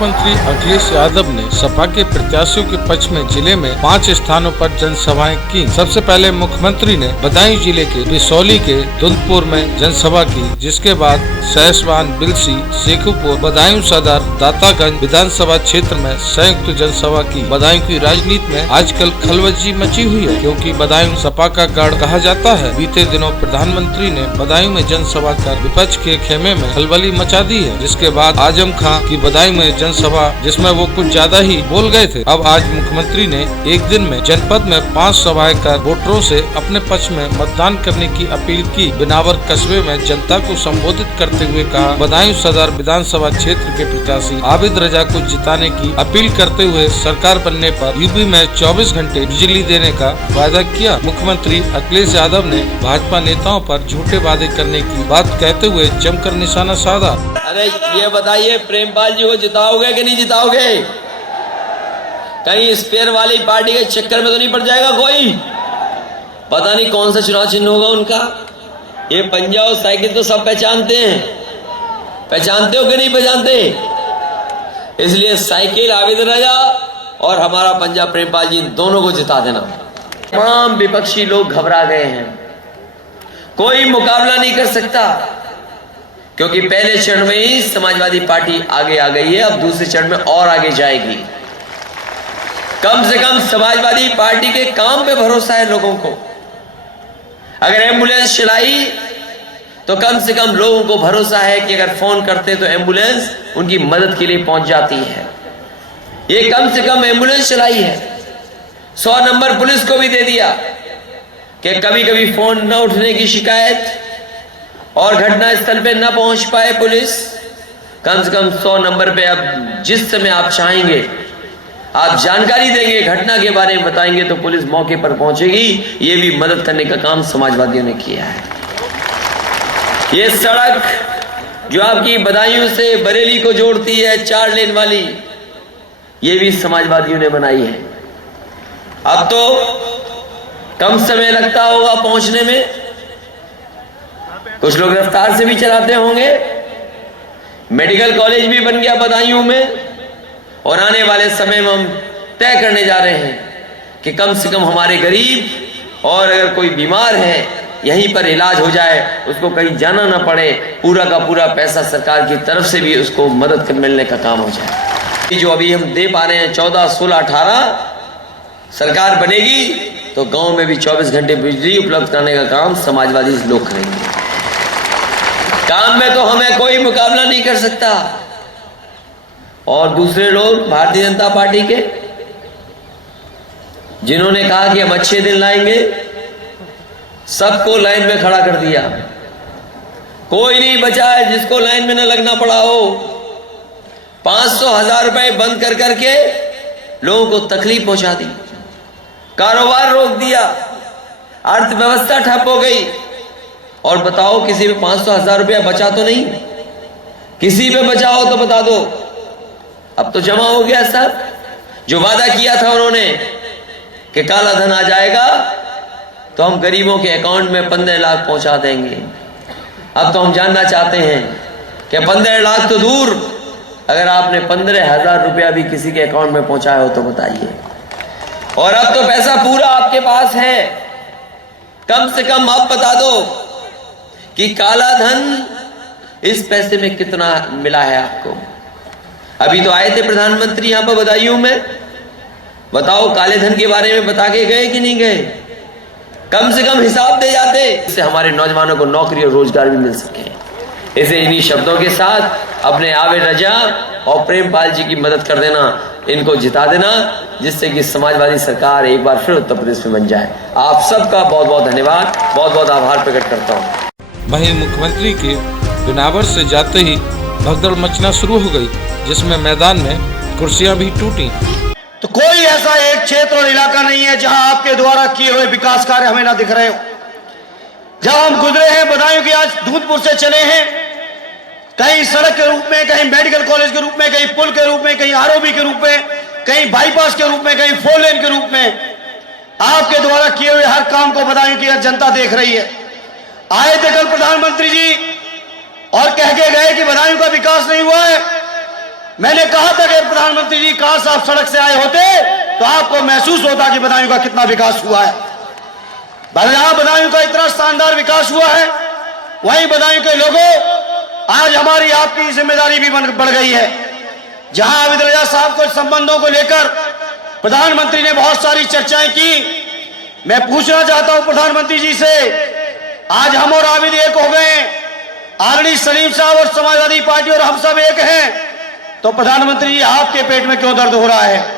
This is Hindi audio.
मुख्यमंत्री अखिलेश यादव ने सपा के प्रत्याशियों के पक्ष में जिले में 5 स्थानों पर जनसभाएं की। सबसे पहले मुख्यमंत्री ने बदायूं जिले के बिसौली के दुंदपुर में जनसभा की, जिसके बाद सहसवान, बिलसी, शेखुपुर, बदायूं सदर, दातागंज विधानसभा क्षेत्र में संयुक्त जनसभा की। बदायूं की राजनीति में आजकल खलबली मची हुई है, क्योंकि बदायूं सपा का गढ़ कहा जाता है। बीते दिनों प्रधानमंत्री ने बदायूं में जनसभा कर विपक्ष के खेमे में खलबली मचा दी है, जिसके बाद आजम खां की बदायूं में जनसभा जिसमें वो कुछ ज्यादा ही बोल गए थे। अब आज मुख्यमंत्री ने एक दिन में जनपद में 5 सभाएं कर वोटरों से अपने पक्ष में मतदान करने की अपील की। बिनावर कस्बे में जनता को संबोधित करते हुए कहा, बदायूं सदर विधानसभा क्षेत्र के प्रत्याशी आबिद रजा को जिताने की अपील करते हुए सरकार बनने पर यूपी में 24 घंटे बिजली देने का वादा किया। मुख्यमंत्री अखिलेश यादव ने भाजपा नेताओं पर झूठे वादे करने की बात कहते हुए जमकर निशाना साधा। अरे ये बताइए, प्रेमपाल जी को जिताओगे कि नहीं जिताओगे? कहीं स्पेयर वाली पार्टी के चक्कर में तो नहीं पड़ जाएगा कोई? पता नहीं कौन सा चुनाव चिन्ह होगा उनका। ये पंजा और साइकिल तो सब पहचानते हैं, पहचानते हो कि नहीं पहचानते? इसलिए साइकिल आबिद रजा और हमारा पंजा प्रेमपाल जी, दोनों को जिता देना। तमाम विपक्षी लोग घबरा गए हैं, कोई मुकाबला नहीं कर सकता, क्योंकि पहले चरण में ही समाजवादी पार्टी आगे आ गई है, अब दूसरे चरण में और आगे जाएगी। कम से कम समाजवादी पार्टी के काम पे भरोसा है लोगों को। अगर एम्बुलेंस चलाई तो कम से कम लोगों को भरोसा है कि अगर फोन करते तो एम्बुलेंस उनकी मदद के लिए पहुंच जाती है। ये कम से कम एम्बुलेंस चलाई है। 100 नंबर पुलिस को भी दे दिया कि कभी कभी फोन न उठने की शिकायत और घटना स्थल पे न पहुंच पाए पुलिस, कम से कम 100 नंबर पे अब जिस समय आप चाहेंगे आप जानकारी देंगे, घटना के बारे में बताएंगे तो पुलिस मौके पर पहुंचेगी। ये भी मदद करने का काम समाजवादियों ने किया है। ये सड़क जो आपकी बदायूं से बरेली को जोड़ती है, 4 लेन वाली, ये भी समाजवादियों ने बनाई है। अब तो कम समय लगता होगा पहुंचने में, कुछ लोग रफ्तार से भी चलाते होंगे। मेडिकल कॉलेज भी बन गया बदायूं में, और आने वाले समय में हम तय करने जा रहे हैं कि कम से कम हमारे गरीब और अगर कोई बीमार है यहीं पर इलाज हो जाए, उसको कहीं जाना ना पड़े, पूरा का पूरा पैसा सरकार की तरफ से भी उसको मदद कर मिलने का काम हो जाए। जो अभी हम दे पा रहे हैं 14, 16, 18, सरकार बनेगी तो गांव में भी 24 घंटे बिजली उपलब्ध कराने का काम समाजवादी लोग करेंगे। काम में तो हमें कोई मुकाबला नहीं कर सकता। और दूसरे लोग भारतीय जनता पार्टी के, जिन्होंने कहा कि हम अच्छे दिन लाएंगे, सबको लाइन में खड़ा कर दिया। कोई नहीं बचा है जिसको लाइन में न लगना पड़ा हो। 500,000 रुपए बंद कर करके लोगों को तकलीफ पहुंचा दी, कारोबार रोक दिया, अर्थव्यवस्था ठप हो गई। और बताओ, किसी पे 500,000 रुपया बचा तो नहीं? किसी पे बचा हो तो बता दो। अब तो जमा हो गया सब। जो वादा किया था उन्होंने कि काला धन आ जाएगा तो हम गरीबों के अकाउंट में 15 लाख पहुंचा देंगे। अब तो हम जानना चाहते हैं कि 15 लाख तो दूर, अगर आपने 15,000 रुपया भी किसी के अकाउंट में पहुंचाया हो तो बताइए। और अब तो पैसा पूरा आपके पास है, कम से कम आप बता दो कि काला धन इस पैसे में कितना मिला है आपको। अभी तो आए थे प्रधानमंत्री यहां पर बदायूं में, बताओ काले धन के बारे में बता के गए कि नहीं गए? कम से कम हिसाब दे जाते, इससे हमारे नौजवानों को नौकरी और रोजगार भी मिल सके। इसे इन्हीं शब्दों के साथ अपने आबिद रजा और प्रेमपाल जी की मदद कर देना, इनको जिता देना, जिससे कि समाजवादी सरकार एक बार फिर उत्तर प्रदेश में बन जाए। आप सबका बहुत बहुत धन्यवाद, बहुत बहुत आभार प्रकट करता हूँ। वहीं मुख्यमंत्री के बिनावर से जाते ही भगदड़ मचना शुरू हो गई, जिसमें मैदान में कुर्सियां भी टूटी। तो कोई ऐसा एक क्षेत्र और इलाका नहीं है जहां आपके द्वारा किए हुए विकास कार्य हमें ना दिख रहे हो। जहां हम गुजरे हैं बदायूं के, आज दूधपुर से चले हैं, कहीं सड़क के रूप में, कहीं मेडिकल कॉलेज के रूप में, कहीं पुल के रूप में, कहीं आरओबी के रूप में, कहीं बाईपास के रूप में, कहीं 4 लेन के रूप में, आपके द्वारा किए हुए हर काम को बदायूं की जनता देख रही है। आए थे कल प्रधानमंत्री जी और कह के गए कि बदायूं का विकास नहीं हुआ है, मैंने कहा था कि प्रधानमंत्री जी काश आप सड़क से आए होते तो आपको महसूस होता कि बदायूं का कितना विकास हुआ है। जहां बदायूं का इतना शानदार विकास हुआ है, वहीं बदायूं के लोगों, आज हमारी आपकी जिम्मेदारी भी बढ़ गई है। जहां आबिद रजा साहब को संबंधों को लेकर प्रधानमंत्री ने बहुत सारी चर्चाएं की, मैं पूछना चाहता हूं प्रधानमंत्री जी से, आज हम और आबिद एक हो गए, आदरणीय सलीम साहब और समाजवादी पार्टी और हम सब एक हैं, तो प्रधानमंत्री जी आपके पेट में क्यों दर्द हो रहा है?